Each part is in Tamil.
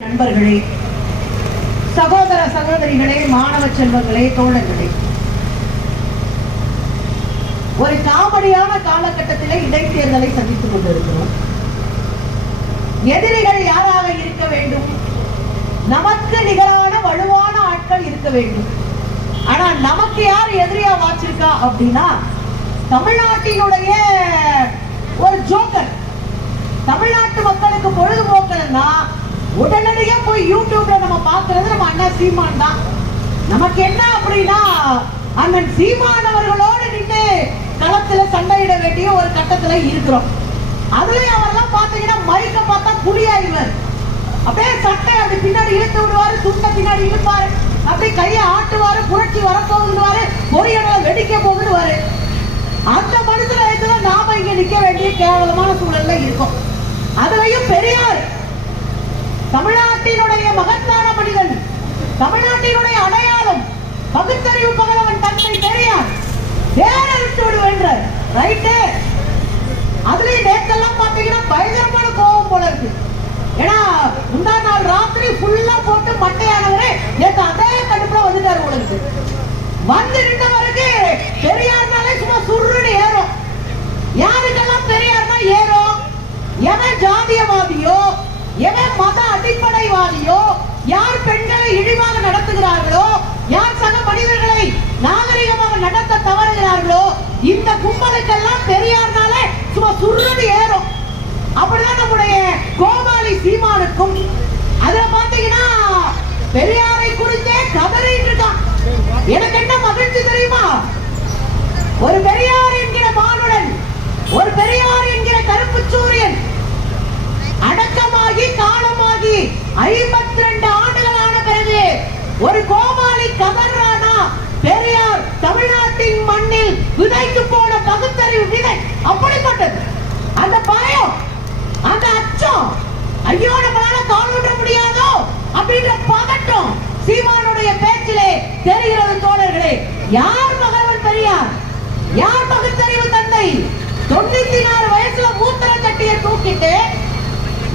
நண்பர்களே, சகோதர சகோதரிகளே, மாணவ செல்வங்களே, தோழர்களே, ஒரு காமெடியான காலகட்டத்திலே இடைத்தேர்தலை சந்தித்துக் கொண்டிருக்கிறோம். எதிரிகள் யாராக இருக்க வேண்டும்? நமக்கு நிகரான வலுவான ஆட்கள் இருக்க வேண்டும். ஆனா நமக்கு யார் எதிரியா வாச்சிருக்கா அப்படின்னா, தமிழ்நாட்டினுடைய ஒரு ஜோக்கர். தமிழ்நாட்டு மக்களுக்கு பொழுதுபோக்குன்னா உடனடியா போய் யூடியூப்ல நம்ம பாக்குறது நம்ம அண்ணா சீமான் தான். நமக்கு என்ன அப்படின்னா, அண்ணன் சீமான் அவர்களோடு நின்று களத்துல சண்டையிட வேண்டிய ஒரு கட்டத்துல இருக்கிறோம். அதுலயும் அவரெல்லாம் பாத்தீங்கன்னா மைக்க பார்த்தா புலியாயிடுவார். அப்படியே சட்டை அப்படி பின்னாடி இழுத்து விடுவாரு, துண்டை பின்னாடி இழுப்பாரு, அப்படியே கையை ஆட்டுவாரு, புரட்சி வரப்போகுதுவாரு, பொரியடல வெடிக்க போகுதுவாரு. அந்த மனுஷனை வைத்துதான் நாம இங்க நிக்க வேண்டிய கேவலமான சூழல்ல இருக்கும். அதுலயும் பெரியார், தமிழ்நாட்டினுடைய மகத்தான மனிதன், தமிழ்நாட்டினுடைய அடையாளம், பகுத்தறிவு பகலவன் தந்தை பெரியார் வேற விட்டு விடுவேன் ரைட்டு. அதுலயும் நேற்றெல்லாம் பாத்தீங்கன்னா பயங்கரமான கோபம் போல இருக்கு. ஏன்னா முந்தா நாள் ராத்திரி ஃபுல்லா போட்டு மட்டையானவரே நேற்று அதே கடுப்புல வந்துட்டாரு உங்களுக்கு. வந்து நின்றவருக்கு பெரியார்னாலே சும்மா சுருன்னு ஏறும். யாருக்கெல்லாம் பெரியார்னா ஏறும்? எவன் ஜாதியவாதியோ, எவன் மத அடிப்படைவாதியோ, யார் பெண்களை இழிவாக நடத்துகிறார்களோ, யார் சக மனிதர்களை நாகரிகமாக நடத்த தவறுகிறார்களோ, இந்த கும்பலுக்கெல்லாம் பெரியார்னாலே சும்மா சுருன்னு ஏறும். அப்படிதான் நம்முடைய கோமாளி சீமானுக்கும். அதுல பாத்தீங்கன்னா பெரியாரை குறித்தே கதறிட்டு இருக்கான். எனக்கு என்ன மகிழ்ச்சி தெரியுமா? ஒரு பெரியார் என்கிற மானுடன், ஒரு பெரியார் என்கிற கருப்பு சூரியன் அடக்கமாகி காலமாகி 52 ஆண்டுகளான பிறகு ஒரு கோமாளி கதறானா, பெரியார் தமிழ்நாட்டின் மண்ணில் விதைத்து போன பகுத்தறிவு விதை அப்படிப்பட்டது. அந்த பயம், அந்த அச்சம், ஐயோ நம்மளால கால் விட முடியாதோ அப்படின்ற பதட்டம் சீமானுடைய பேச்சிலே தெரிகிறது தோழர்களே. யார் மகன் பெரியார்? யார் பகுத்தறிவு தந்தை? 94 வயசுல மூத்திர சட்டியை தூக்கிட்டு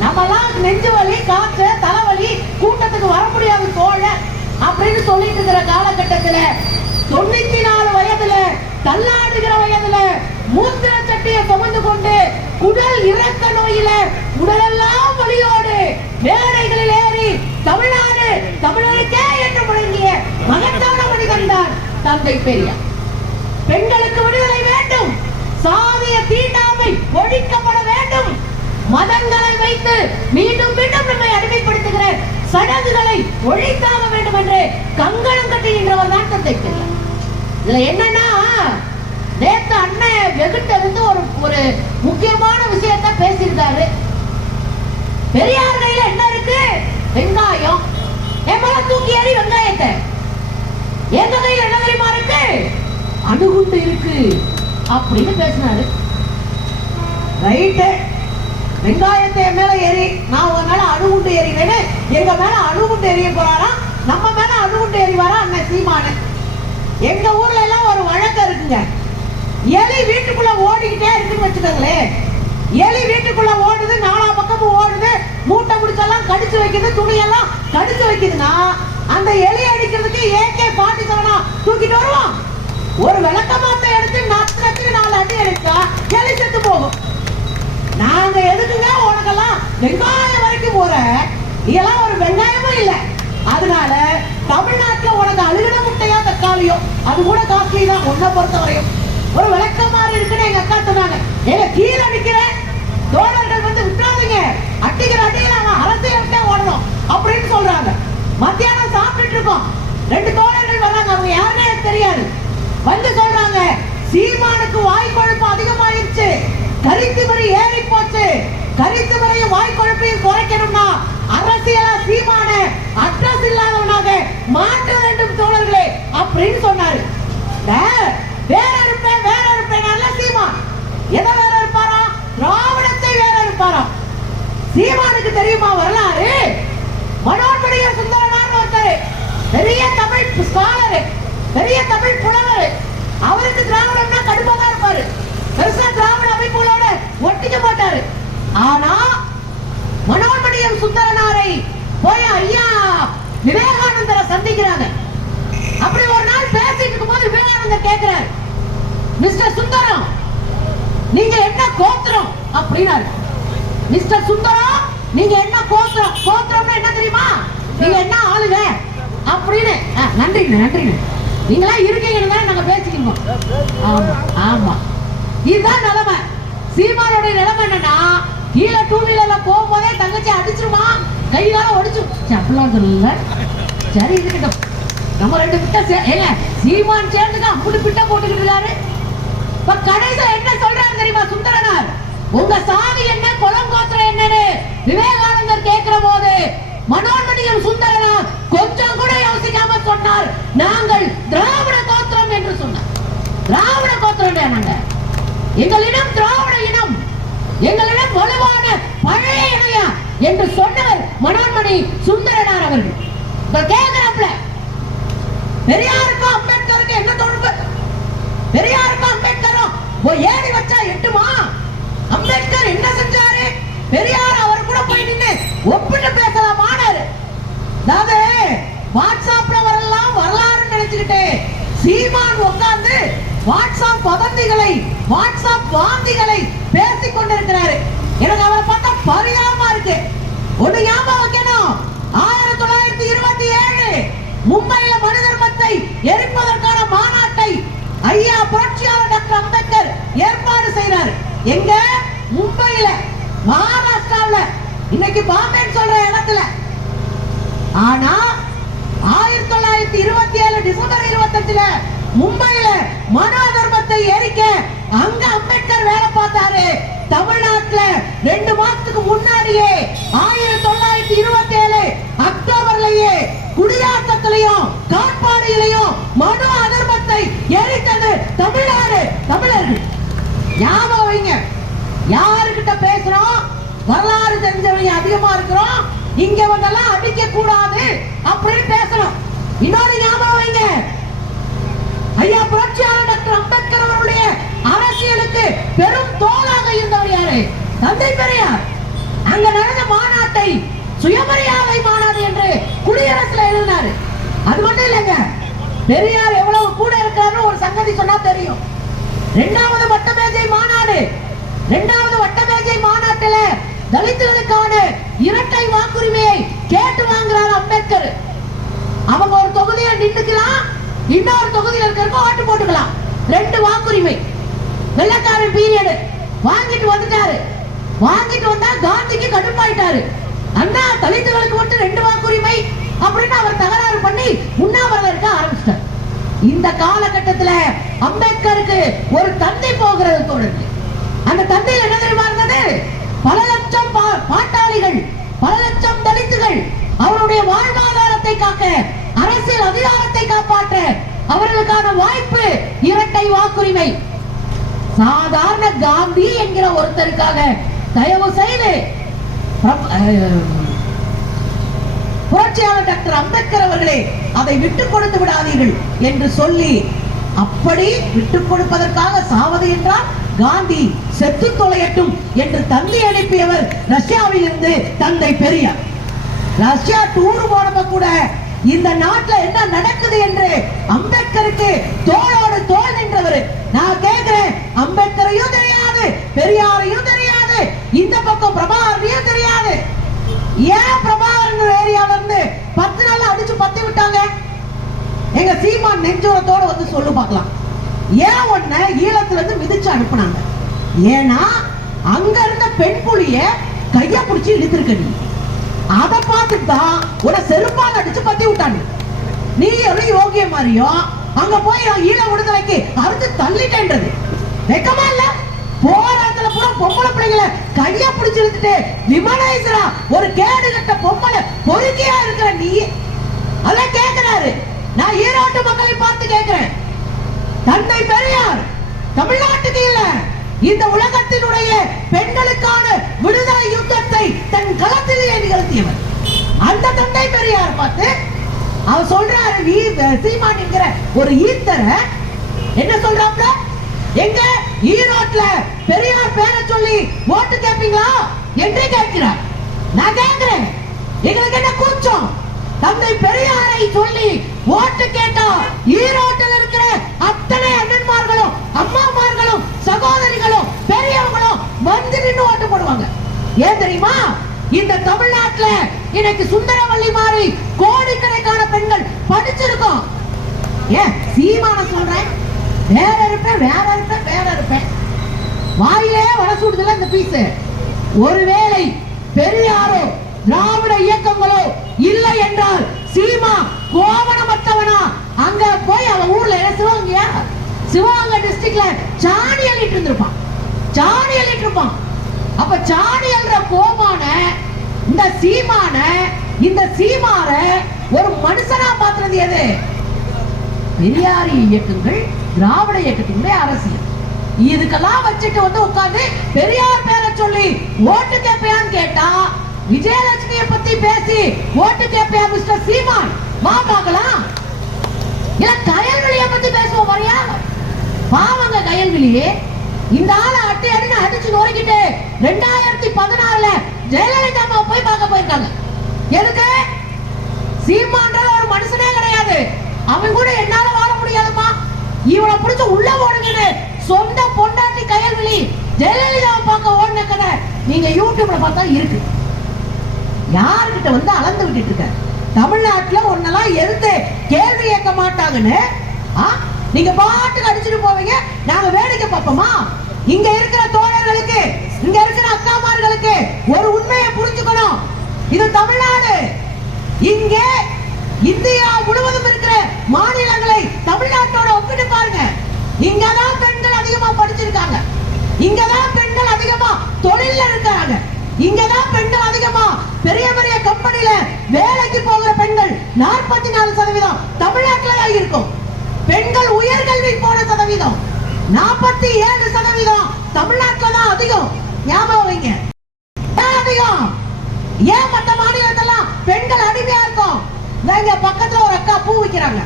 நம்மலாம் நெஞ்சு வலி, காற்று, தலைவலி, கூட்டத்துக்கு வர முடியாது தோழ அப்படின்னு சொல்லிட்டு இருக்கிற காலகட்டத்துல 94 வயதுல தள்ளாடுகிற வயதுல மூத்திர சட்டியை சுமந்து கொண்டு உடல் இறக்க நோயில உடலெல்லாம் வலியோடு மேடைகளில் ஏறி தமிழ்நாடு தமிழருக்கே என்று முழங்கிய மகத்தான மனிதன் தான் தந்தை பெரியார். பெண்களுக்கு விடுதலை வேண்டும், சாதிய தீண்டாமை ஒழிக்கப்பட வேண்டும், மதங்களை வைத்து மீண்டும் மீண்டும் நம்மை அடிமைப்படுத்துகிற சடங்குகளை ஒழித்தாக வேண்டும் என்று கங்கணம் கட்டுகின்றவர் தான் தந்தை பெரியார். இதுல என்னன்னா, நேற்று அண்ணன் வெகுட்ட இருந்து ஒரு முக்கியமான விஷயத்தை பேசியிருந்தாரு. பெரியார் கையில என்ன இருக்கு? வெங்காயம். எம்மல தூக்கி ஏறி வெங்காயத்தை. எங்க கையில என்ன தெரியுமா இருக்கு? அணுகுண்டு இருக்கு அப்படின்னு பேசினாரு. ரைட்டு. வெங்காயத்தை மேல ஏறி நான் உங்க மேல அணுகுண்டு ஏறினேன்னு எங்க மேல அணுகுண்டு எறிய போறாரா? நம்ம மேல அணுகுண்டு எறிவாரா அண்ணன் சீமானு? எங்க ஊர்ல எல்லாம் ஒரு வழக்கம் இருக்குங்க. எலி வீட்டுக்குள்ள ஓடிக்கிட்டே இருக்குன்னு வச்சுக்கோங்களேன். எலி வீட்டுக்குள்ள ஓடுது, நாலா பக்கமும் ஓடுது, மூட்டை முடிச்செல்லாம் கடிச்சு வைக்குது, துணியெல்லாம் கடிச்சு வைக்குதுன்னா அந்த எலி அடிக்கிறதுக்கு AK-47 தூக்கிட்டு வருவான். ஒரு விளக்கமாத்தை எடுத்து நட்டு 4 அடி அடிச்சா எலி செத்து போகும். நாங்க எதுக்குங்க உனக்கெல்லாம் வெங்காயம் வரைக்கும் போற? இதெல்லாம் ஒரு வெங்காயமும் இல்லை. அதனால தமிழ்நாட்டுல உனக்கு அழுகின முட்டையா தக்காளியோ அது கூட காஸ்ட்லி தான் ஒன்ன பொறுத்த வரையும். ஒரு விளக்கமாறு இருக்குன்னு எங்க அக்கா சொன்னாங்க. எங்க கீழே அடிக்கிற தோழர்கள் வந்து விட்டுறாதீங்க, அடிக்கிற அடியில அவன் அரசியல்கிட்ட ஓடணும் அப்படின்னு சொல்றாங்க. மத்தியானம் சாப்பிட்டுட்டு இருக்கோம், 2 தோழர்கள் வர்றாங்க. அவங்க யாருன்னே எனக்கு தெரியாது. வந்து சொல்றாங்க, சீமானுக்கு வாய் கொழுப்பு அதிகமாயிருச்சு, கரித்து முறை ஏறி போச்சு, கரித்து முறையும் வாய் கொழுப்பையும் குறைக்கணும்னா அரசியலா சீமான அட்ரஸ் இல்லாதவனாக மாற்ற வேண்டும் தோழர்களே அப்படின்னு சொன்னாரு. வேற இருப்பேன் நல்ல சீமான் எதை வேற இருப்பாரா? திராவிடத்தை வேற இருப்பாரா? சீமானுக்கு தெரியுமா வரலாறு? மனோன்மணிய சுந்தரனார் ஒருத்தர் பெரிய தமிழ் ஸ்காலர், பெரிய தமிழ் புலவர். அவருக்கு திராவிடம்னா கடுப்பா தான் இருப்பாரு. பெருசா திராவிட அமைப்புகளோட ஒட்டிக்க மாட்டாரு. ஆனா மனோன்மணியம் சுந்தரனாரை போய் விவேகானந்தரை சந்திக்கிறாங்க. அப்படி ஒரு நாள் பேசிட்டு இருக்கும்போது விவேகானந்தர் கேட்கிறார், மிஸ்டர் சுந்தரம் நீங்க என்ன கோத்திரம் அப்படின்னாரு. மிஸ்டர் சுந்தரம் நீங்க என்ன கோத்திரம்? கோத்திரம்னா என்ன தெரியுமா? நீங்க என்ன ஆளுங்க அப்படின்னு. நன்றிங்க நன்றிங்க, நீங்களா இருக்கீங்கன்னு தான் நாங்க பேசிக்கணும். ஆமா ஆமா, இதுதான் நிலைமை. சீமானுடைய நிலைமை என்னன்னா, கீழே டூ வீலர்ல போகும்போதே தங்கச்சி அடிச்சிருமா, கையால ஒடிச்சு அப்படிலாம் சொல்லல. சரி இருக்கட்டும், நம்ம ரெண்டு பிட்ட ஏங்க சீமான் சேர்ந்துக்கு அப்படி பிட்ட போட்டுக்கிட்டு இருக்காரு. இப்ப கடைசியா என்ன சொல்றாரு தெரியுமா சுந்தரனார்? உங்க சாதி என்ன, குலம் கோத்திரம் என்னன்னு விவேகானந்தர் கேட்கிற போது மனோன்மணியம் சுந்தரனார் கொஞ்சம் கூட யோசிக்காம சொன்னார், நாங்கள் திராவிட கோத்திரம் என்று சொன்னார். திராவிட கோத்திரம் நாங்க, எங்களிடம் திராவிட இனம், எங்களிடம் வலுவான பழைய இணையா என்று சொன்னவர் மனோன்மணி சுந்தரனார் அவர்கள். கேட்கிறப்பல பெரியாருக்கும் அம்பேத்கருக்கு என்ன தொடர்பு? பெரியாருக்கும் அம்பேத்கரும் ஏறி வச்சா எட்டுமா? அம்பேத்கர் என்ன செஞ்சாரு? பெரியார் அவர் கூட போய் நின்று ஒப்பிட்டு பேசலாமானாரு. அதாவது வாட்ஸ்அப்ல வரலாம் வரலாறு நினைச்சுக்கிட்டு சீமான் உட்கார்ந்து வாட்ஸ்அப் வதந்திகளை, வாட்ஸ்அப் வாந்திகளை பேசிக் கொண்டிருக்கிறாரு. எனக்கு அவரை பார்த்தா பரிதாபமா இருக்கு. ஒண்ணு ஞாபகம் வைக்கணும், 1927 மும்பையில மனு தர்மத்தை எரிப்பதற்கான மாநாட்டை ஐயா புரட்சியாளர் டாக்டர் அம்பேத்கர் ஏற்பாடு செய்றாரு. எங்க? மும்பையில, மகாராஷ்டிராவுல, இன்னைக்கு பாம்பேன்னு சொல்ற இடத்துல. ஆனா 1927 டிசம்பர் 25 மும்பையில மனு தர்மத்தை எரிக்க அங்க அம்பேத்கர் வேலை பார்த்தாரு. தமிழ்நாட்டுல 2 மாசத்துக்கு முன்னாடியே 1927 அக்டோபர்லயே குடியாத்தத்திலையும் காட்பாடியிலையும் மனு அதர்மத்தை எரித்தது தமிழ்நாடு, தமிழர்கள். ஞாபகம் வைங்க, யாருக்கிட்ட பேசுறோம்? வரலாறு தெரிஞ்சவங்க அதிகமா இருக்கிறோம், இங்க வந்தெல்லாம் அடிக்க கூடாது அப்படின்னு பேசணும். இன்னொரு ஞாபகம் வைங்க, ஐயா புரட்சியாளர் டாக்டர் அம்பேத்கர் அவருடைய அரசியலுக்கு பெரும் தோளாக இருந்தவர் யாரு? தந்தை பெரியார். அங்க நடந்த மாநாட்டை சுயமரியாதை மாநாடு என்று குடியரசுல எழுதினாரு. அது மட்டும் இல்லைங்க, பெரியார் எவ்வளவு கூட இருக்காருன்னு ஒரு சங்கதி சொன்னா தெரியும். 2வது வட்டமேஜை மாநாடு, 2வது வட்டமேஜை மாநாட்டில தலித்துகளுக்கான இரட்டை வாக்குரிமையை கேட்டு வாங்குறாரு அம்பேத்கர். அவங்க ஒரு தொகுதியில நின்னுக்கலாம், இன்னொரு தொகுதியில் இருக்கிறவங்க ஓட்டு போட்டுக்கலாம். 2 வாக்குரிமை. வெள்ளக்காரன் பீரியட் வாங்கிட்டு வந்துட்டாரு. வாங்கிட்டு வந்தா காந்திக்கு கடுப்பாயிட்டாரு. அண்ணா தலித்துகளுக்கு மட்டும் 2 வாக்குரிமை அப்படின்னு அவர் தகராறு பண்ணி உண்ணாவிரதம் இருக்க ஆரம்பிச்சிட்டார். இந்த காலகட்டத்துல அம்பேத்கருக்கு ஒரு தந்தை போகிறது தோழர்கள். அந்த தந்தையில் என்ன தெரியுமா இருந்தது? பல லட்சம் பாட்டாளிகள், பல லட்சம் தலித்துகள் அவருடைய வாழ்வாதாரத்தை காக்க, அரசியல் அதிகாரத்தை காப்பாற்ற அவர்களுக்கான வாய்ப்பு இரட்டை வாக்குரிமை. சாதாரண காந்தி என்கிற ஒருத்தருக்காக தயவு செய்து புரட்சியாளர் டாக்டர் அம்பேத்கர் அவர்களே அதை விட்டுக் கொடுத்து விடாதீர்கள் என்று சொல்லி, அப்படி விட்டுக் கொடுப்பதற்காக சாவது என்றால் காந்தி செத்து தொலையட்டும் என்று தந்தி அனுப்பியவர் ரஷ்யாவில் இருந்து தந்தை பெரியார். ரஷ்யா டூர் போனப்ப கூட இந்த நாட்டுல என்ன நடக்குது என்று அம்பேத்கருக்கு தோளோடு தோள் நின்றவர். நான் கேட்கிறேன், அம்பேத்கரையும் தெரியாது, பெரியாரையும் தெரியாது, இந்த பக்கம் பிரபாகரனையும் தெரியாது. ஏன் பிரபாகரன் ஏரியால இருந்து 10 நாள் அடிச்சு பத்தி விட்டாங்க? எங்க சீமான் நெஞ்சோரத்தோட வந்து சொல்லு பார்க்கலாம். ஏன் உன்னை ஈழத்துல இருந்து மிதிச்சு அனுப்புனாங்க? ஏன்னா அங்க இருந்த பெண் புலிய கைய பிடிச்சி இழுத்திருக்க, நீ அதை பார்த்துட்டு தான் உன செருப்பால் அடிச்சு பத்தி விட்டாங்க. நீ ஒரு யோகிய மாதிரியும் அங்க போய் ஈழ விடுதலைக்கு அறுத்து தள்ளிட்டேன்றது வெக்கமா இல்ல? போராட்டத்துல பூரா பொம்பளை பிள்ளைங்களை கைய பிடிச்சு இழுத்துட்டு விமலேஸ்வரா ஒரு கேடு கட்ட பொம்பளை பொறுக்கியா இருக்கிற நீ அதான் கேட்கிறாரு. நான் ஈரோட்டு மக்களை பார்த்து கேட்கிறேன், தந்தை பெரியார் தமிழ்நாட்டுக்கு இல்ல, இந்த உலகத்தினுடைய பெண்களுக்கான விடுதலை யுத்தத்தை தன் களத்திலேயே நிகழ்த்தியவர் அந்த தந்தை பெரியார் பார்த்து அவர் சொல்றாரு, நீ சீமான் என்கிற ஒரு ஈத்தர என்ன சொல்றாப்ல? எங்க ஈரோட்ல பெரியார் பேரை சொல்லி ஓட்டு கேட்பீங்களா என்று கேட்கிறார். நான் கேட்கிறேன், எங்களுக்கு என்ன கூச்சம்? தந்தை பெரியாரை சொல்லி ஓட்டு கேட்டா ஈரோட்டில் இருக்கிற அத்தனை அண்ணன்மார்களும் அம்மாமார்களும் சகோதரிகளும் பெரியவங்களும் வந்து நின்று ஓட்டு போடுவாங்க. ஏன் தெரியுமா? இந்த தமிழ்நாட்டுல இன்னைக்கு சுந்தரவள்ளி மாதிரி கோடிக்கணக்கான பெண்கள் படிச்சிருக்கோம். ஏன் சீமான சொல்றேன், வேற இருப்பேன் வாயிலே வடசூடுதல இந்த பீஸ். ஒருவேளை பெரியாரோ திராவிட இயக்கங்களோ இல்லை என்றால் சீமா கோவணமற்றவனா அங்க போய் அவன் ஊர்ல சிவகங்கை டிஸ்ட்ரிக்ட்ல சாணி அள்ளிட்டு இருந்திருப்பான். அப்ப சாணி அள்ளுற கோமான இந்த சீமார ஒரு மனுஷனா பாத்துறது எது? பெரியாரி இயக்கங்கள், திராவிட இயக்கத்தினுடைய அரசியல். இதுக்கெல்லாம் வச்சுட்டு வந்து உட்கார்ந்து பெரியார் பேரை சொல்லி ஓட்டு கேட்பையான்னு கேட்டா, விஜயலட்சுமியை பத்தி பேசி ஓட்டு கேட்பையா மிஸ்டர் சீமான்? வா பார்க்கலாம். இல்ல கயல்விழியை பத்தி பேசுவோம் வரையா? பாவங்க கயல்விழியே, இந்த ஆளை அட்டை அடின்னு அடிச்சு நோக்கிட்டு 2016ல ஜெயலலிதா அம்மா போய் பார்க்க போயிருக்காங்க. எதுக்கு? சீமான்ற ஒரு மனுஷனே கிடையாது, அவன் கூட என்னால வாழ முடியாதுமா, இவனை பிடிச்சு உள்ள ஓடுங்கன்னு சொந்த பொண்டாட்டி கயல்விழி ஜெயலலிதாவை பார்க்க ஓடுன கதை நீங்க யூடியூப்ல பார்த்தா இருக்கு. யாருக்கிட்ட வந்து அளந்து விட்டுட்டு இருக்க? தமிழ்நாட்டுல ஒன்னெல்லாம் எதிர்த்து கேள்வி கேட்க மாட்டாங்கன்னு நீங்க பாட்டுக்கு அடிச்சுட்டு போவீங்க, நாங்க வேடிக்கை பார்ப்போமா? இங்க இருக்கிற தோழர்களுக்கு, இங்க இருக்கிற அக்காமார்களுக்கு ஒரு உண்மையை புரிஞ்சுக்கணும். இது தமிழ்நாடு. இங்க இந்தியா முழுவதும் இருக்கிற மாநிலங்களை தமிழ்நாட்டோட ஒப்பிட்டு பாருங்க. இங்கதான் பெண்கள் அதிகமா படிச்சிருக்காங்க, இங்கதான் பெண்கள் அதிகமா தொழில இருக்காங்க, இங்கதான் பெண்கள் அதிகமா பெரிய பெரிய கம்பெனில வேலைக்கு போகிற பெண்கள் 44% தமிழ்நாட்டில தான் இருக்கும். பெண்கள் உயர்கல்வி போன சதவீதம் 47% தமிழ்நாட்டில தான் அதிகம். ஞாபகம் வைங்க, அதிகம். ஏன் மற்ற மாநிலத்தெல்லாம் பெண்கள் அடிமையா இருக்கும்? எங்க பக்கத்துல ஒரு அக்கா பூ விக்கிறாங்க,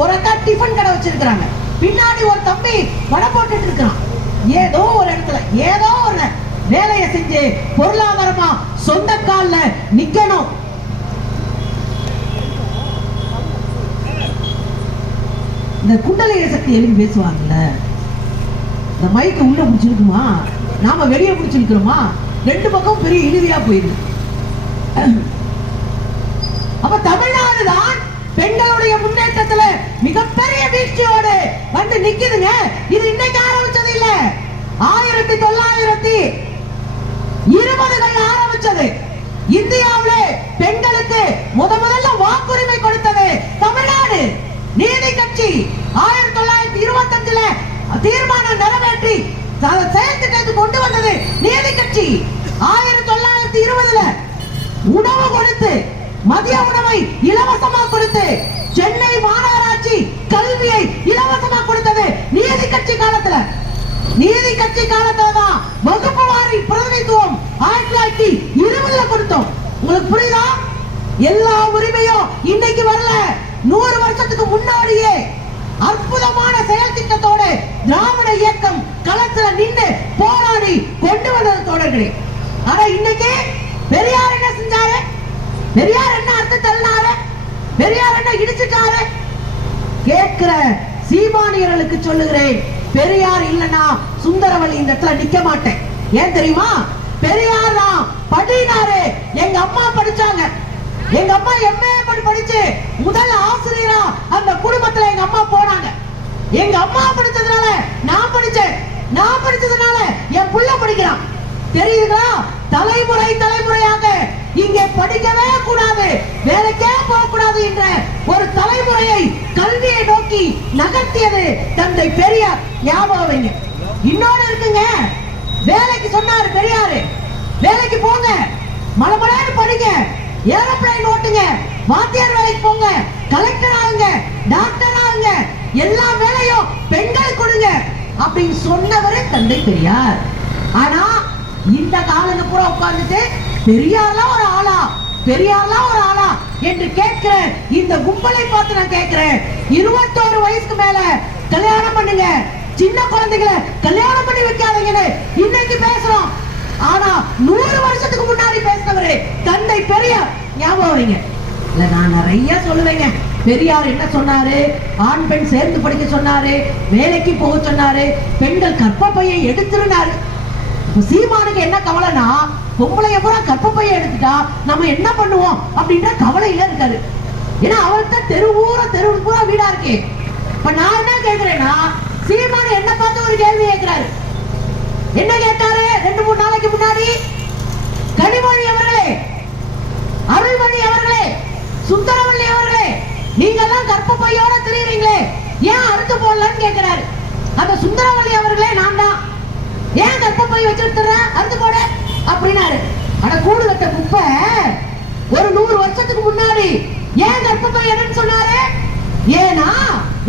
ஒரு அக்கா டிஃபன் கடை வச்சிருக்காங்க, பின்னாடி ஒரு தம்பி வடை போட்டுட்டு இருக்கான். ஏதோ ஒரு இடத்துல ஏதோ ஒரு வேலையை செஞ்சு பொருளாதாரமா சொந்த கால்ல நிக்கணும். இந்த குண்டலிய சக்தி எழுதி பேசுவாங்கல்ல, இந்த மைக்கு உள்ள பிடிச்சிருக்குமா, நாம வெளியே பிடிச்சிருக்கிறோமா, ரெண்டு பக்கம் பெரிய இழுவியா போயிருக்கு. அப்ப தமிழ்நாடு தான் பெண்களுடைய முன்னேற்றத்துல மிகப்பெரிய வீழ்ச்சியோடு வந்து நிக்குதுங்க. இது இன்னைக்கு ஆரம்பிச்சது இல்ல, 1920கள் ஆரம்பிச்சது. இந்தியாவிலே பெண்களுக்கு முதல்ல வாக்குரிமை கொடுத்தது தமிழ்நாடு. நீதி கட்சி 1925ல தீர்மானம் நிறைவேற்றி செயல் திட்டத்தை கொண்டு வந்தது நீதி கட்சி. 1920ல உணவு கொடுத்து, மதிய உணவை இலவசமா கொடுத்து, சென்னை மாநகராட்சி கல்வியை இலவசமா கொடுத்தது நீதி கட்சி காலத்துல. நீதி கட்சி காலத்துல தான் வகுப்பு வாரி பிரதிநிதித்துவம் 1920ல கொடுத்தோம். உங்களுக்கு புரியுதா? எல்லா உரிமையும் இன்னைக்கு வரல, 100 வருஷத்துக்கு முன்னாடியே அற்புதமான செயல் திட்டத்தோடு திராவிட இயக்கம் களத்துல நின்று போராடி கொண்டு வந்தது தோழர்களே. ஆனா இன்னைக்கு பெரியார் என்ன செஞ்சாரு? பெரியார் என்ன அர்த்தம் தள்ளினாரு? பெரியார் என்ன இடிச்சிட்டாரு? கேட்கிற சீமானியர்களுக்கு சொல்லுகிறேன், பெரியார் இல்லனா சுந்தரவள்ளி இந்த இடத்துல நிக்க மாட்டேன். ஏன் தெரியுமா? பெரியார் தான் படினாரு. எங்க அம்மா படிச்சாங்க, எங்க அம்மா எம்ஏ படிச்சு முதல் ஆசிரியரா அந்த குடும்பத்துல எங்க அம்மா போனாங்க. எங்க அம்மா படிச்சதுனால நான் படிச்சேன், நான் படிச்சதுனால என் புள்ள படிக்கிறான். தெரியுதா? தலைமுறையாக இங்கே படிக்கவே கூடாது, வேலைக்கே போக கூடாது என்ற ஒரு தலைமுறையை கல்வியை நோக்கி நகர்த்தியது தந்தை பெரியார். ஞாபகம் வைங்க. இன்னொரு இருக்குங்க, வேலைக்கு சொன்னாரு பெரியாரு, வேலைக்கு போங்க, மலமலைன்னு படிங்க, ஏரோப்ளைன் ஓட்டுங்க, வாத்தியார் வேலைக்கு போங்க, கலெக்டர் ஆகுங்க, டாக்டர் ஆகுங்க, எல்லா வேலையும் பெண்கள் கொடுங்க அப்படின்னு சொன்னவரே தந்தை பெரியார். ஆனா இந்த காலங்க பூரா உட்கார்ந்துட்டு பெரியார்லாம் ஒரு ஆளா, பெரியார்லாம் ஒரு ஆளா என்று கேட்கிற இந்த கும்பலை பார்த்து நான் கேட்கிறேன், 21 வயசுக்கு மேல கல்யாணம் பண்ணுங்க, சின்ன குழந்தைகளை கல்யாணம் பண்ணி வைக்காதீங்கன்னு இன்னைக்கு பேசுறோம். ஆனா 100 வருஷத்துக்கு முன்னாடி பேசினவரே தந்தை பெரியார். ஞாபகம் வைங்க. இல்ல நான் நிறைய சொல்லுவேங்க. பெரியார் என்ன சொன்னாரு? ஆண் பெண் சேர்ந்து படிக்க சொன்னாரு, வேலைக்கு போக சொன்னாரு, பெண்கள் கற்பப்பையை எடுத்துருனாரு. சீமானுக்கு என்ன கவலைனா, பொம்பளைய பூரா கற்பப்பையை எடுத்துட்டா நம்ம என்ன பண்ணுவோம் அப்படின்ற கவலையில இருக்காரு. ஏன்னா அவர்கிட்ட தெரு பூரா வீடா இருக்கு. இப்ப நான் என்ன கேக்குறேன்னா, சீமானு என்ன பார்த்து ஒரு கேள்வி கேட்கிறாரு. என்ன கேட்டாரு 2-3 நாளைக்கு முன்னாடி? கனிமொழி அவர்களே, அருள்மணி அவர்களே, சுந்தரவல்லி அவர்களே, நீங்க எல்லாம் கற்பப்பையோட திரியுறீங்களே, ஏன் அறுத்து போடலன்னு கேட்கிறாரு. அந்த சுந்தரவல்லி அவர்களே, நான் தான், ஏன் கற்பப்பை வச்சுட்டு அறுத்து போட அப்படின்னாரு. அட கூடு கட்ட குப்பை, ஒரு 100 வருஷத்துக்கு முன்னாடி ஏன் கற்பப்பை என்னன்னு சொன்னாரு? ஏன்னா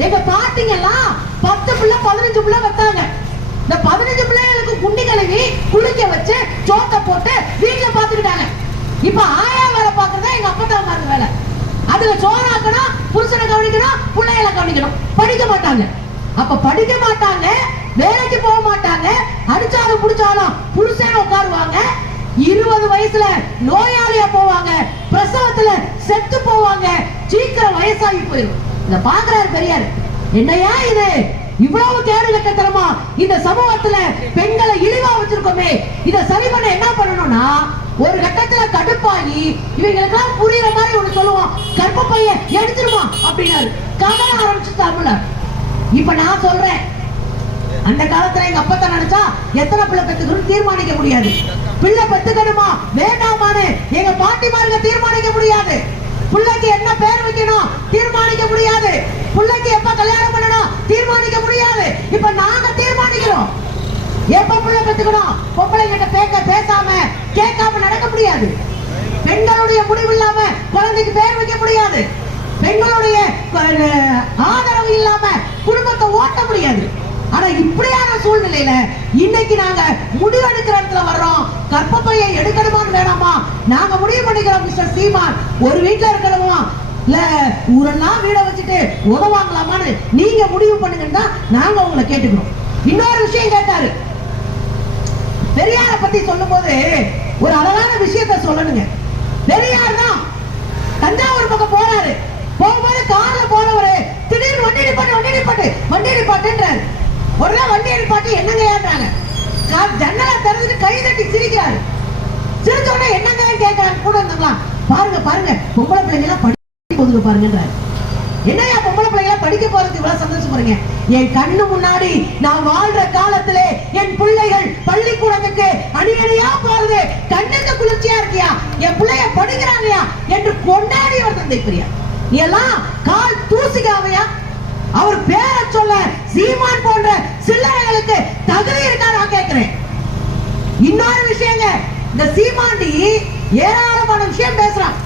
எங்க பாட்டிங்க எல்லாம் 10 பிள்ளை 15 பிள்ளை வைத்தாங்க. இந்த 15 பிள்ளைகளுக்கு குண்டி கழுவி குளிக்க வச்சு சோத்த போட்டு வீட்டுல பாத்துக்கிட்டாங்க. இப்ப ஆயா வேலை பாக்குறதா எங்க அப்பத்தாமாருக்கு வேலை. அதுல சோறாக்கணும், புருஷனை கவனிக்கணும், பிள்ளைகளை கவனிக்கணும். படிக்க மாட்டாங்க. அப்ப படிக்க மாட்டாங்க, வேலைக்கு போக மாட்டாங்க, அடிச்சாலும் புடிச்சாலும் புருஷன் உட்காருவாங்க. 20 வயசுல நோயாளியா போவாங்க, பிரசவத்துல செத்து போவாங்க, சீக்கிரம் வயசாகி போயிடும். இத பாக்குறாரு பெரியார். என்னையா இது இவ்வளவு கேடு கட்டத்தனமா இந்த சமூகத்துல பெண்களை இழிவா வச்சிருக்கோமே, இத சரி பண்ண என்ன பண்ணணும்னா, ஒரு கட்டத்துல கடுப்பாகி இவங்களுக்கெல்லாம் புரியுற மாதிரி ஒண்ணு சொல்லுவோம், கற்பப்பைய எடுத்துருமா அப்படின்னாரு. கதற ஆரம்பிச்சுட்டாருல. இப்ப நான் சொல்றேன், அந்த காலத்துல எங்க அப்பா நினைச்சா எத்தனை பிள்ளை பெத்துக்கணும்னு தீர்மானிக்க முடியாது. பிள்ளை பெத்துக்கணுமா வேண்டாமான்னு எங்க பாட்டிமார்க தீர்மானிக்க முடியாது. பிள்ளைக்கு என்ன பேர் வைக்கணும் தீர்மானிக்க முடியாது. பிள்ளைக்கு எப்ப கல்யாணம் பண்ணணும் தீர்மானிக்க முடியாது. இப்ப நாங்க தீர்மானிக்கிறோம் எப்ப பிள்ளை பெத்துக்கணும். பொம்பளைங்கிட்ட பேசாம கேட்காம நடக்க முடியாது. பெண்களுடைய முடிவு இல்லாம குழந்தைக்கு பேர் வைக்க முடியாது. பெண்களுடைய ஆதரவு இல்லாம குடும்பத்தை ஓட்ட முடியாது. ஆனா இப்படியான சூழ்நிலையில இன்னைக்கு நாங்க முடிவெடுக்கிற இடத்துல வர்றோம். கற்பப்பையை எடுக்கணுமான்னு வேணாமா நாங்க முடிவு பண்ணிக்கிறோம். மிஸ்டர் சீமான் ஒரு வீட்டுல இருக்கணுமா இல்ல ஊரெல்லாம் வீட வச்சுட்டு உதவாங்களாமான்னு நீங்க முடிவு பண்ணுங்கன்னா நாங்க உங்களை கேட்டுக்கிறோம். இன்னொரு விஷயம் கேட்டாரு. பெரியார பத்தி சொல்லும் போது ஒரு அழகான விஷயத்த சொல்லணுங்க. பெரியார் தான் தஞ்சாவூர் பக்கம் போறாரு. போகும்போது கார்ல போனவரு திடீர்னு வண்டி நிப்பாட்டுன்றாரு. உடனே வண்டி நிப்பாட்டி என்னங்க ஏன்றாங்க. ஜன்னலை திறந்துட்டு கை தட்டி சிரிக்கிறாரு. சிரிச்ச உடனே என்னங்க கேட்கறாங்க. கூட இருந்தாங்களா, பாருங்க பொம்பளை பிள்ளைங்க எல்லாம் படிக்க போதுங்க பாருங்கன்றாரு. என்னையா பொம்பளை பிள்ளைங்க படிக்க போறதுக்கு இவ்வளவு சந்தோஷப்படுறீங்க? என் கண்ணு முன்னாடி நான் வாழ்ற காலத்திலே என் பிள்ளைகள் பள்ளிக்கூடத்துக்கு அணியணியா போறது கண்ணுக்கு குளிர்ச்சியா இருக்கியா, என் பிள்ளைய படிக்கிறாங்கயா என்று கொண்டாடியவர் தந்தை பெரியார். நீ எல்லாம் கால் தூசிக்காவையா? அவர் பேரை சொல்ல சீமான் போன்ற சில்லறைகளுக்கு தகுதி இருக்கா நான் கேட்கிறேன். இன்னொரு விஷயங்க, இந்த சீமாண்டி ஏராளமான விஷயம் பேசுறான்.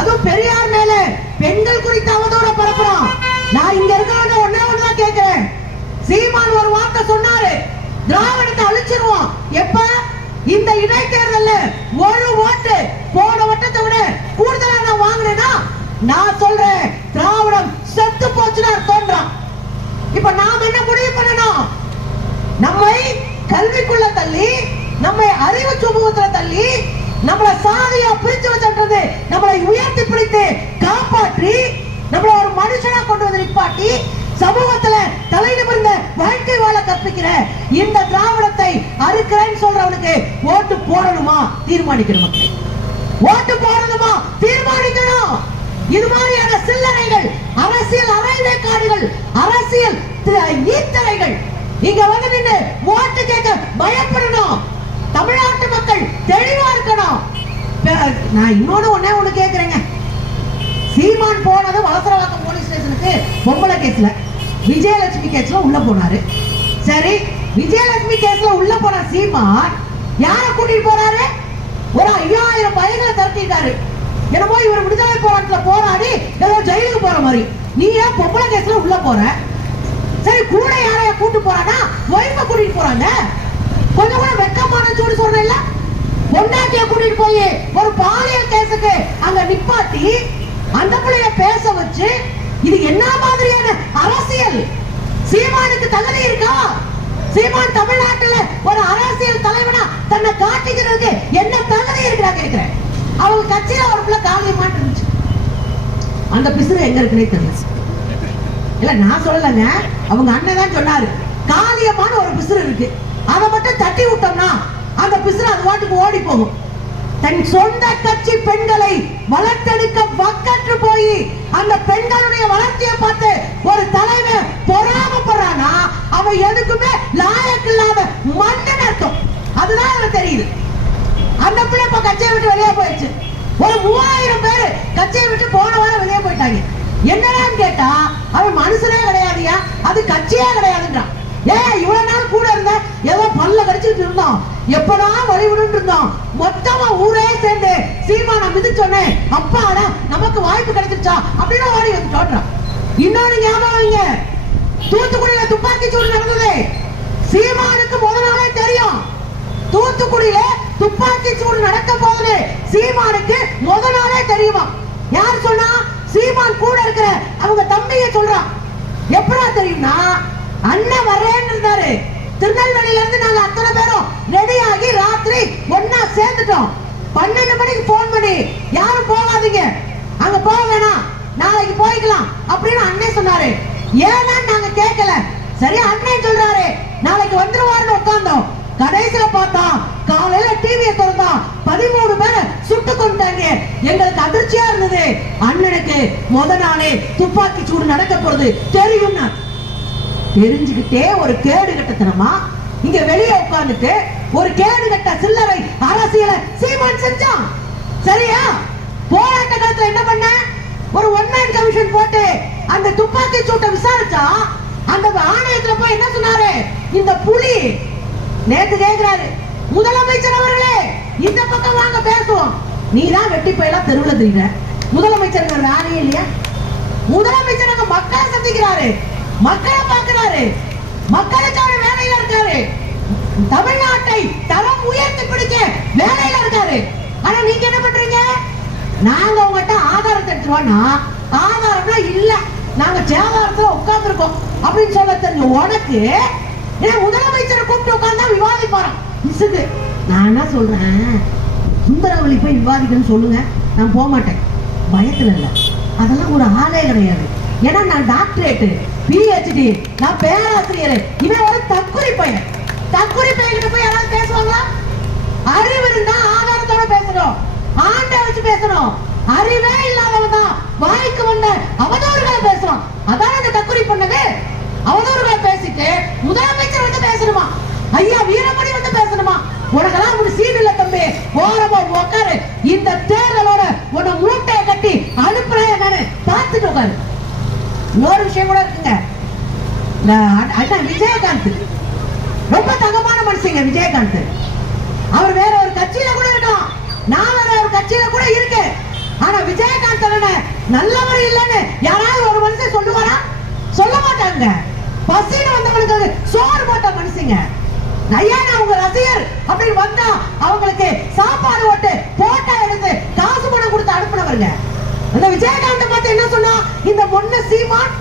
அதுவும் பெரியார் மேல பெண்கள் குறித்து அவதூற பரப்புறான். நான் இங்க இருக்கிறவங்க ஒன்னதான் கேட்கிறேன். சீமான் ஒரு வார்த்தை சொன்னாரு, திராவிடத்தை அழிச்சிருவோம். எப்ப? இந்த இடைத்தேர்தல்ல ஒரு ஓட்டு போன வட்டத்தை விட கூடுதலா நான் வாங்கினேன்னா நான் சொல்றேன் திராவிடம் செத்து போச்சுன்னு தோன்றான். இப்ப நாம என்ன முடிவு பண்ணணும்? நம்மை கல்விக்குள்ள தள்ளி, நம்மை அறிவு சமூகத்துல தள்ளி, நம்மளை சாதியா பிரிச்சு வச்சுன்றது நம்மளை உயர்த்தி பிடித்து காப்பாற்றி நம்மளை ஒரு மனுஷனா கொண்டு வந்து நிப்பாட்டி சமூகத்துல தலை நிமிர்ந்த வாழ்க்கை வாழ கற்பிக்கிற இந்த திராவிடத்தை அறுக்கிறேன்னு சொல்றவனுக்கு ஓட்டு போடணுமா தீர்மானிக்கணும். மக்கள் ஓட்டு போடணுமா தீர்மானிக்கணும். இது மாதிரியான சில்லறைகள், அரசியல் அரைவேக்காடுகள், அரசியல் ஈத்தரைகள் இங்க வந்து நின்று ஓட்டு கேட்க பயப்படணும். தமிழ்நாட்டு மக்கள் தெளிவா இருக்கணும். நான் ஒண்ணு கேக்குறேங்க. சீமான் போனது வலசரவாக்கம் போலீஸ் ஸ்டேஷனுக்கு பொம்பளை கேஸ்ல, விஜயலட்சுமி கேஸ்ல உள்ள போனாரு. சரி, விஜயலட்சுமி கேஸ்ல உள்ள போன சீமான் யார கூட்டிட்டு போறாரு? ஒரு 5000 பையங்களை திரட்டிட்டாரு. என்னமோ இவர் விடுதலை போராட்டத்துல போராடி ஏதோ ஜெயிலுக்கு போற மாதிரி. நீ ஏன் பொம்பளை கேஸ்ல உள்ள போற? சரி, கூட யாரைய கூட்டு போறானா ஒய்ஃப கூட்டிட்டு போறாங்க. கொஞ்சம் கூட வெக்கமான சூடு சொல்றேன் இல்ல. பொண்டாட்டிய கூட்டிட்டு போய் ஒரு பாலியல் கேஸுக்கு அங்க நிப்பாட்டி அந்த பிள்ளைய பேச வச்சு, இது என்ன மாதிரியான அரசியல்? சீமானுக்கு தகுதி இருக்கா? சீமான் தமிழ்நாட்டுல ஒரு அரசியல் தலைவனா தன்னை காட்டிக்கிறதுக்கு என்ன தகுதி இருக்குடா கேக்குறேன். அவங்க கட்சியில ஒரு பிள்ளை காலியமாட்டு இருந்துச்சு. அந்த பிசுறு எங்க இருக்குன்னே தெரியல. இல்ல நான் சொல்லலைங்க, அவங்க அண்ணன் தான் சொன்னாரு. காளியம்மான ஒரு பிசுறு இருக்கு, அதை மட்டும் தட்டி விட்டோம்னா அந்த பிசுறு அது வாட்டுக்கு ஓடி போகும். தன் சொந்த கட்சி பெண்களை வளர்த்தெடுக்க வக்கற்று போய் அந்த பெண்களுடைய வளர்ச்சியை பார்த்து ஒரு தலைவர் பொறாமப்படுறானா அவன் எதுக்குமே லாயக்கு இல்லாத மண்ணன் அர்த்தம். அதுதான் எனக்கு தெரியுது. அந்த பிள்ளை இப்ப கட்சியை விட்டு வெளியே போயிடுச்சு. ஒரு 3000 பேர் கட்சியை விட்டு போன வாரம் வெளியே போயிட்டாங்க. என்னடான்னு கேட்டா அவன் மனுஷனே கிடையாதுயா, அது கட்சியே கிடையாதுன்றான். ஏன் இவ்வளவு நாள் கூட இருந்த ஏதோ பல்ல கடிச்சுட்டு இருந்தோம், எப்படா வழிவிட்டு இருந்தோம், மொத்தமா ஊரே சேர்ந்து சீமான மிதிச்சோன்னே அப்பாடா நமக்கு வாய்ப்பு கிடைச்சிருச்சா அப்படின்னு ஓடி வந்து தோன்றான். இன்னொன்னு ஞாபகம் வைங்க, தூத்துக்குடியில துப்பாக்கி சூடு நடந்தது. சீமானுக்கு முதல் நாளே தெரியும் தூத்துக்குடியில துப்பாக்கி சூடு நடக்க போகுது. சீமானுக்கு முதல் நாளே தெரியுமா? யார் சொன்னா? சீமான் கூட இருக்கிற அவங்க தம்பியை சொல்றான். எப்படா தெரியும்னா, அண்ணன் வரேன்னு இருந்தாரு. திருநெல்வேலியில இருந்து நாங்க அத்தனை பேரும் ரெடி ஆகி ராத்திரி ஒன்னா சேர்ந்துட்டோம். 12 மணிக்கு போன் பண்ணி யாரும் போகாதீங்க, அங்க போக வேணாம், நாளைக்கு போய்க்கலாம் அப்படின்னு அண்ணன் சொன்னாரு. ஏன்னா நாங்க கேட்கல. சரி அண்ணன் சொல்றாரு நாளைக்கு வந்துருவாருன்னு உட்கார்ந்தோம். கடைசியில பார்த்தா காலையில டிவியை திறந்தா 13 பேரை சுட்டு கொண்டாங்க. எங்களுக்கு அதிர்ச்சியா இருந்தது. அண்ணனுக்கு முத நாளே துப்பாக்கி சூடு நடக்க போறது தெரியும்னா தெரிஞ்சுக்கிட்டே ஒரு கேடு கட்டத்தனமா இங்க வெளியே உட்கார்ந்துட்டு ஒரு கேடு கட்ட சில்லறை அரசியலை சீமான் செஞ்சான். சரியா? போராட்ட காலத்துல என்ன பண்ண? ஒரு ஒன்மேன் கமிஷன் போட்டு அந்த துப்பாக்கி சூட்டை விசாரிச்சா அந்த ஆணையத்துல போய் என்ன சொன்னாரு? இந்த புலி நேத்து கேக்குறாரு, முதலமைச்சர் அவர்களே இந்த பக்கம் வாங்க பேசுவோம். நீ தான் வெட்டி போயெல்லாம் தெருவுல தெரியுற. முதலமைச்சர் வேலையே இல்லையா? முதலமைச்சர் அங்க மக்களை சந்திக்கிறாரு, மக்களை பார்க்கிறாரு, மக்களுக்கான வேலையில இருக்காரு, தமிழ்நாட்டை தரம் உயர்த்தி பிடிக்க வேலையில இருக்காரு. ஆனா நீங்க என்ன பண்றீங்க? நாங்க உங்ககிட்ட ஆதாரத்தை எடுத்துருவோம்னா ஆதாரம்னா இல்ல, நாங்க சேதாரத்துல உட்கார்ந்துருக்கோம் அப்படின்னு சொல்ல தெரிஞ்ச உனக்கு முதலமைச்சரை கூப்பிட்டு உட்கார்ந்தா விவாதிப்பாராம். நான் என்ன சொல்றேன், சுந்தரவழி போய் விவாதிக்கணும்னு சொல்லுங்க, நான் போக மாட்டேன். பயத்துல இல்ல, அதெல்லாம் ஒரு ஆளே கிடையாது. ஏன்னா நான் டாக்டரேட், பிஹெச்டி, நான் பேராசிரியர். இவன் ஒரு தற்குறி பையன். தற்குறி பையன்கிட்ட போய் யாராவது பேசுவாங்களா? அறிவு இருந்தா ஆதாரத்தோட பேசணும், ஆண்டை வச்சு பேசணும். அறிவே இல்லாதவன் தான் வாய்க்கு வந்த அவதூறுகளை பேசுறான். அதான் அந்த தற்குறி பண்ணது. அவதூறுகளை பேசிட்டு முதலமைச்சர் வந்து பேசணுமா, ஐயா வீரமணி வந்து பேசணுமா? உனக்கெல்லாம் ஒரு சீன் இல்ல தம்பி, ஓரமா உட்காரு. இந்த தேர்தலோட உன்னை மூட்டையை கட்டி அனுப்புறேன் என்னன்னு பார்த்துட்டு உட்காரு. இன்னொரு விஷயம் கூட இருக்குங்க, விஜயகாந்த் ரொம்ப தங்கமான மனுஷங்க. விஜயகாந்த் அவர் வேற ஒரு கட்சியில கூட இருக்கலாம், நான் வேற ஒரு கட்சியில கூட இருக்கேன். ஆனா விஜயகாந்த் நல்லவர் இல்லைன்னு யாராவது ஒரு மனுஷன் சொல்லுவாரா? சொல்ல மாட்டாங்க. பசின்னு வந்தவனுக்கு சோறு போட்ட மனுஷங்க. ஐயா நான் உங்க ரசிகர் அப்படின்னு வந்தா அவங்களுக்கு சாப்பாடு ஓட்டு போட்டோ எடுத்து காசு பணம் கொடுத்து அனுப்புனவருங்க. அந்த விஜயகாந்த் பார்த்து என்ன சொன்னா? இந்த பொண்ணு சீமான்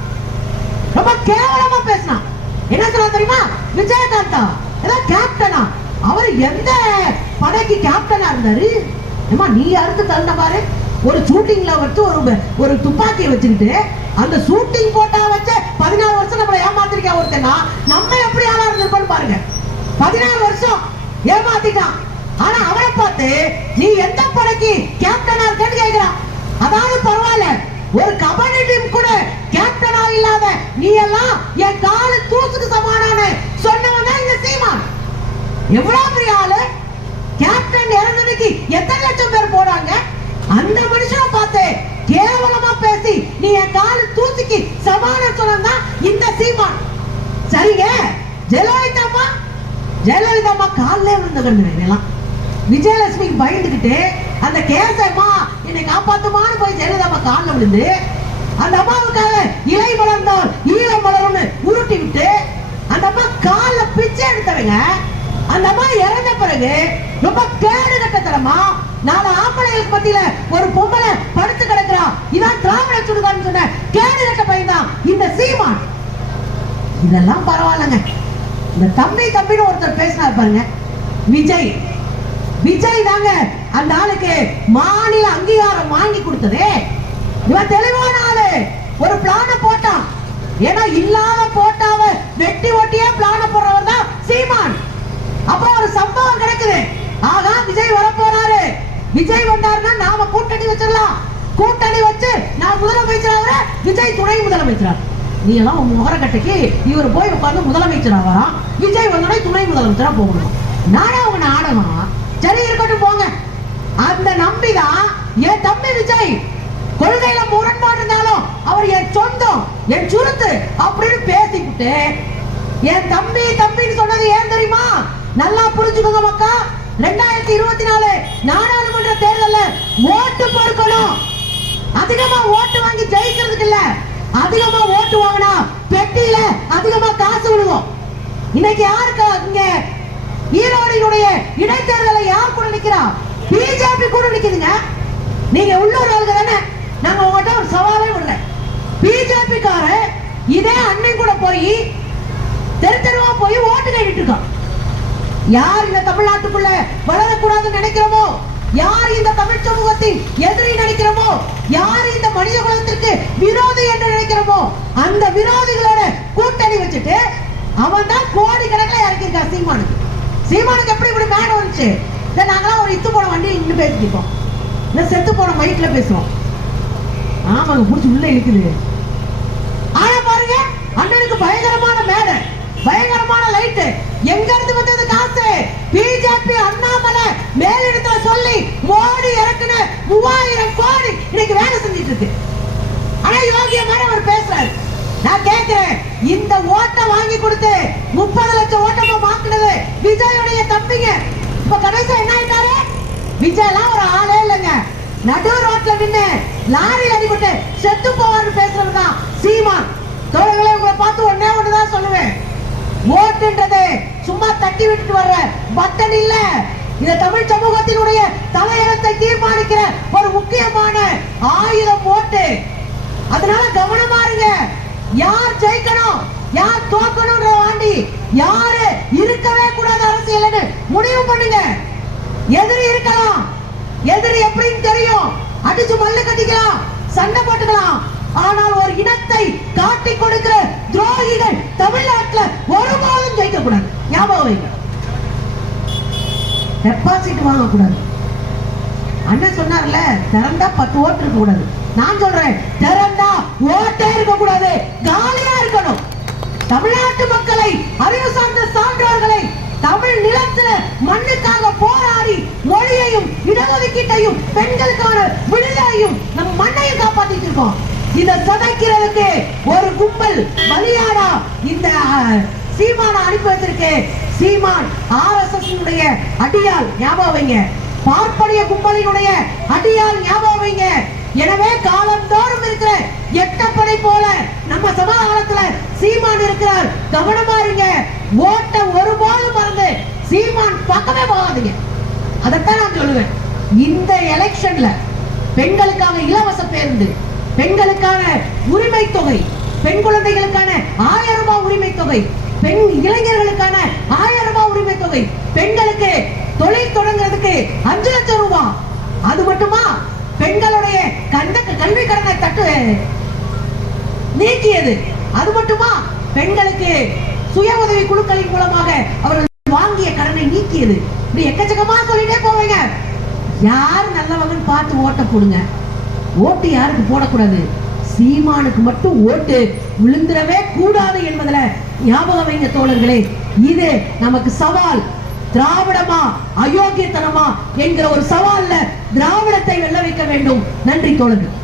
ரொம்ப கேவலமா பேசினான். என்ன சொன்னா தெரியுமா? விஜயகாந்தா ஏதோ கேப்டனா, அவர் எந்த படைக்கு கேப்டனா இருந்தாரு? ஏமா நீ அறுத்து தள்ள பாரு. ஒரு ஷூட்டிங்ல வச்சு ஒரு துப்பாக்கியை வச்சுக்கிட்டு அந்த ஷூட்டிங் போட்டா வச்சு 14 வருஷம் நம்மளை ஏமாத்திருக்கா ஒருத்தனா, நம்ம எப்படி ஆளா இருந்திருப்போம் பாருங்க. 14 வருஷம் ஏமாத்திட்டான். ஆனா அவரை பார்த்து நீ எந்த படைக்கு கேப்டனா இருக்கன்னு கேட்கிறான். அதாவது பரவாயில்ல, ஒரு கபடி டீம் கூட கேப்டனா இல்லாத நீ எல்லாம் என் காலு தூசுக்கு சமானான சொன்னவன் தான் இந்த சீமான். எவ்வளவு பெரிய ஆளு! கேப்டன் இறந்ததுக்கு எத்தனை லட்சம் பேர் போறாங்க. அந்த மனுஷனை பார்த்து கேவலமா பேசி நீ என் காலு தூசிக்கு சமானம் சொன்னா இந்த சீமான். சரிங்க, ஜெயலலிதா காலிலே விழுந்தவங்க. விஜயலட்சுமி பயந்துகிட்டு அந்த கேசம்மா என்னை காப்பாத்துமான்னு போய் ஜெயலலிதா காலில் விழுந்து அந்த அம்மாவுக்காக இலை வளர்ந்தால் ஈழம் வளரும்னு உருட்டி விட்டு அந்த அம்மா காலில் பிச்சை எடுத்தவங்க. அந்த அம்மா இறந்த பிறகு ரொம்ப கேடு கட்டத்தனமா 4 ஆம்பளைகளுக்கு மத்தியில ஒரு பொம்பளை படுத்து கிடக்குறா, இதான் திராவிட சுடுகான்னு சொன்ன கேடு கட்ட பையன் தான் இந்த சீமான். இதெல்லாம் பரவாயில்லைங்க. இந்த தம்பின்னு ஒருத்தர் பேசினார் பாருங்க, விஜய் தாங்க அந்த ஆளுக்கு மாநில அங்கீகாரம் வாங்கி கொடுத்ததே. இவன் தெளிவான ஆளு. ஒரு பிளான போட்டான். ஏன்னா இல்லாத போட்டாவ வெட்டி ஒட்டியே பிளான போடுறவர் தான் சீமான். அப்ப ஒரு சம்பவம் கிடைக்குது. ஆகா விஜய் வர போறாரு. விஜய் வந்தாருன்னா நாம கூட்டணி வச்சிடலாம். கூட்டணி வச்சு நான் முதலமைச்சராக, விஜய் துணை முதலமைச்சராக. நீ எல்லாம் உங்க முகரக்கட்டைக்கு இவர் போய் உட்கார்ந்து முதலமைச்சராக வரான். விஜய் வந்தோட துணை முதலமைச்சரா போகணும். நானே அவங்க நாடகம். சரி இருக்கட்டும் போங்க. அந்த நம்பிதான் என் தம்பி விஜய் கொள்கையில முரண்பாடு இருந்தாலும் அவர் என் சொந்தம், என் சுருத்து அப்படின்னு பேசிக்கிட்டு என் தம்பி தம்பின்னு சொன்னது ஏன் தெரியுமா? நல்லா புரிஞ்சுக்கோங்க மக்கா. 2024 நாடாளுமன்ற தேர்தலில் ஓட்டு பொறுக்கணும். அதிகமா ஓட்டு வாங்கி ஜெயிக்கிறதுக்கு இல்ல, அதிகமா ஓட்டு வாங்கினா பெட்டியில அதிகமா காசு விழுவோம். இன்னைக்கு யாருக்கு இங்க ஈரோடினுடைய இடைத்தேர்தலை யார் கூட நிக்கிறா? பிஜேபி கூட நிக்குதுங்க. நீங்க உள்ளூர் ஆளுங்க தானே. நாங்க உங்ககிட்ட ஒரு சவாலே விடுற. பிஜேபி கார இதே அண்ணன் கூட போய் தெருவா போய் ஓட்டு கேட்டுட்டு இருக்கான். யார் இந்த தமிழ்நாட்டுக்குள்ள வளரக்கூடாதுன்னு நினைக்கிறோமோ, யார் இந்த தமிழ் சமூகத்தின் எதிரி நினைக்கிறோமோ, யார் இந்த மனித குலத்திற்கு விரோதி என்று நினைக்கிறோமோ, அந்த விரோதிகளோட கூட்டணி வச்சுட்டு அவன் தான் கோடி கணக்கில் இறக்கியிருக்கா சீமானுக்கு. சீமானுக்கு எப்படி இப்படி மேடம் வந்துச்சு? நாங்களாம் ஒரு இத்து போன வண்டியில் நின்று பேசிக்கிட்டோம், இல்லை செத்து போன மைக்ல பேசுவோம். ஆமாங்க புடிச்சு உள்ள இருக்குது. ஆனா பாருங்க, அண்ணனுக்கு பயங்கரமான மேடை, பயங்கரமான லைட். எங்க இருந்து வந்தது காசு? பிஜேபி அண்ணாமலை மேலிடத்துல சொல்லி மோடி இறக்குன 3000 கோடி இன்னைக்கு வேலை செஞ்சிட்டு இருக்கு. ஆனா யோகிய மாதிரி அவர் பேசுறாரு. நான் கேட்கிறேன், இந்த ஓட்டை வாங்கி கொடுத்து 30 லட்சம் ஓட்டமா மாத்தினது விஜயோடைய தம்பிங்க. இப்ப கடைசியா என்ன ஆயிட்டாரு? விஜய்லாம் ஒரு ஆளே இல்லைங்க. நடு ரோட்ல நின்று லாரியில் அடிபட்டு செத்து போவான்னு பேசுறது தான் சீமான். தோழர்களே, உங்களை பார்த்து ஒண்ணுதான் சொல்லுவேன். ஓட்டுன்றது சும்மா தட்டி விட்டுட்டு வர்ற பட்டன் இல்ல. இந்த தமிழ் சமூகத்தினுடைய தலையெழுத்தை தீர்மானிக்கிற ஒரு முக்கியமான ஆயுதம் ஓட்டு. அதனால கவனமா இருங்க. யார் ஜெயிக்கணும், யார் தோக்கணும்ன்ற வாண்டி யாரு இருக்கவே கூடாது அரசியல்னு முடிவு பண்ணுங்க. எதிரி இருக்கலாம், எதிரி எப்படின்னு தெரியும். அடிச்சு மல்லு கட்டிக்கலாம், சண்டை போட்டுக்கலாம். ஆனால் ஒரு இனத்தை காட்டி கொடுக்கிற துரோகிகள் தமிழ்நாட்டில் ஒருபோதும் ஜெயிக்க கூடாது. ஞாபகம் வைங்க. டெபாசிட் வாங்க கூடாது. அண்ணன் சொன்னார்ல, திறந்தா 10 ஓட்டு இருக்க கூடாது. நான் சொல்றேன், திறந்தா ஓட்டே இருக்க கூடாது, காலியா இருக்கணும். தமிழ்நாட்டு மக்களை, அறிவு சார்ந்த சான்றோர்களை, தமிழ் நிலத்துல மண்ணுக்காக போராடி மொழியையும் இடஒதுக்கீட்டையும் பெண்களுக்கான விடுதலையும் நம் மண்ணையும் காப்பாத்திட்டு இருக்கோம். இதை சதைக்கிறதுக்கு ஒரு கும்பல் பலியாடா இந்த சீமான அனுப்பி வச்சிருக்கு. சீமான் RSS அடியால். ஞாபகம் வைங்க. பார்ப்பனிய கும்பலினுடைய அடியால். ஞாபகம் வைங்க. எனவே காலந்தோறும் இருக்கிற எட்டப்படை போல நம்ம சமாதானத்துல சீமான் இருக்கிறார். கவனமா இருங்க. ஓட்ட ஒருபோதும் மறந்து சீமான் பக்கமே போகாதீங்க. அதைத்தான் நான் சொல்லுவேன். இந்த எலெக்ஷன்ல பெண்களுக்கான இலவச பேருந்து, பெண்களுக்கான உரிமை தொகை, பெண் குழந்தைகளுக்கான 1000 ரூபாய் உரிமை தொகை, பெண் இளைஞர்களுக்கான 1000 ரூபாய் உரிமை தொகை, பெண்களுக்கு தொழில் தொடங்குறதுக்கு 5 லட்சம் ரூபாய். அது மட்டுமா? பெண்களுடைய கல்வி கடனை தட்டு நீக்கியது. அது மட்டுமா? பெண்களுக்கு சுய உதவி குழுக்களின் மூலமாக அவர்கள் வாங்கிய கடனை நீக்கியது. இப்படி எக்கச்சக்கமா சொல்லிட்டே போவீங்க. யார் நல்லவங்கன்னு பார்த்து ஓட்ட போடுங்க. ஓட்டு யாருக்கு போடக்கூடாது? சீமானுக்கு மட்டும் ஓட்டு விழுந்துடவே கூடாது என்பதுல ஞாபகம் வைங்க தோழர்களே. இது நமக்கு சவால். திராவிடமா அயோக்கியத்தனமா என்கிற ஒரு சவால்ல திராவிடத்தை வெல்ல வைக்க வேண்டும். நன்றி தோழர்கள்.